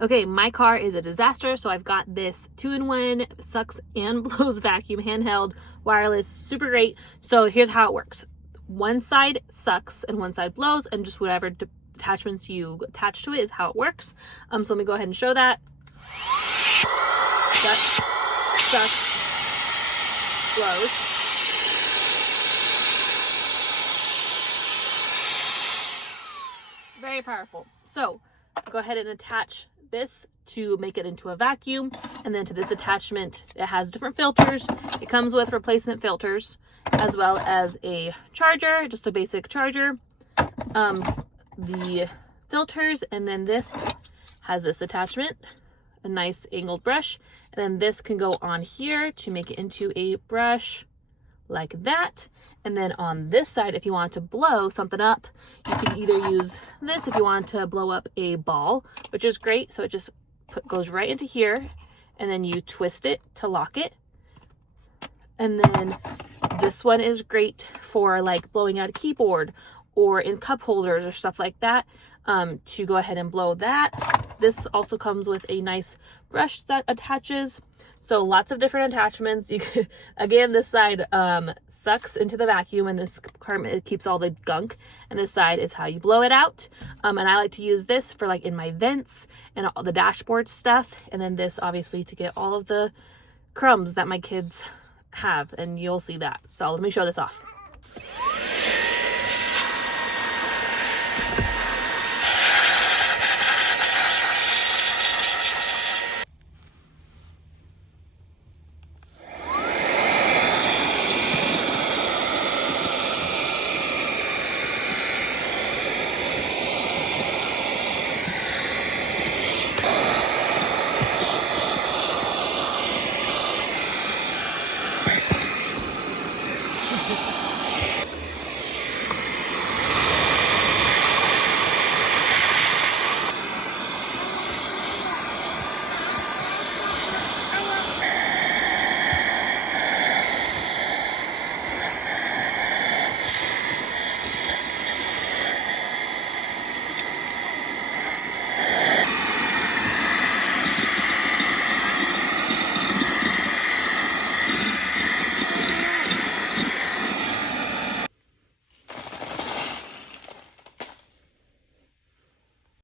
Okay, my car is a disaster, so I've got this 2-in-1 sucks and blows vacuum, handheld, wireless, super great. So here's how it works. One side sucks and one side blows, and just whatever attachments you attach to it is how it works. So let me go ahead and show that. Sucks, blows. Very powerful. So go ahead and attach this to make it into a vacuum, and then to this attachment it has different filters. It comes with replacement filters as well as a charger, just a basic charger, the filters, and then this has this attachment, a nice angled brush, and then this can go on here to make it into a brush like that. And then on this side, if you want to blow something up, you can either use this if you want to blow up a ball, which is great. So it just goes right into here, and then you twist it to lock it. And then this one is great for like blowing out a keyboard or in cup holders or stuff like that, to go ahead and blow that. This also comes with a nice brush that attaches. So lots of different attachments. You could, again, this side sucks into the vacuum, and this compartment, it keeps all the gunk, and this side is how you blow it out. And I like to use this for like in my vents and all the dashboard stuff, and then this obviously to get all of the crumbs that my kids have, and you'll see that. So let me show this off.